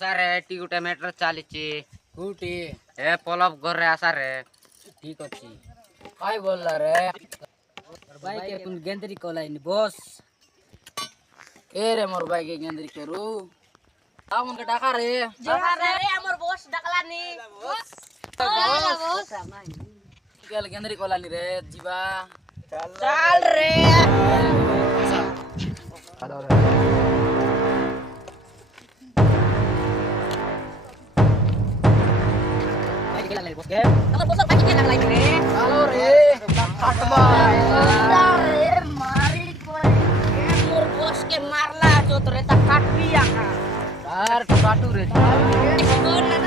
ସାରେ ଏଠି ଗୋଟେ ମ୍ୟାଟର ଚାଲିଛି। କୋଉଠି? ଏ ପଲବ ଘରେ ଆସାରେ। ଠିକ ଅଛି। କାଇ ବୋଲଲା ରେ? ବାଇକ ରେ ଗେନ୍ଦरी कोलाइनी बॉस। के रे मोर बाइक गेंदरी करू। आ मन के डाका रे। जोहार रे हमर बॉस डकलानी। बॉस। बॉस। केल गेंदरी कोलानी रे जीवा। चल रे। हमर बॉस बाइक के डकलानी रे। चलो रे। हटबा। रे मारी कोई। मोर बॉस के मारला जो तोरे ता काट पिया का। यार काटू रे। इसको ना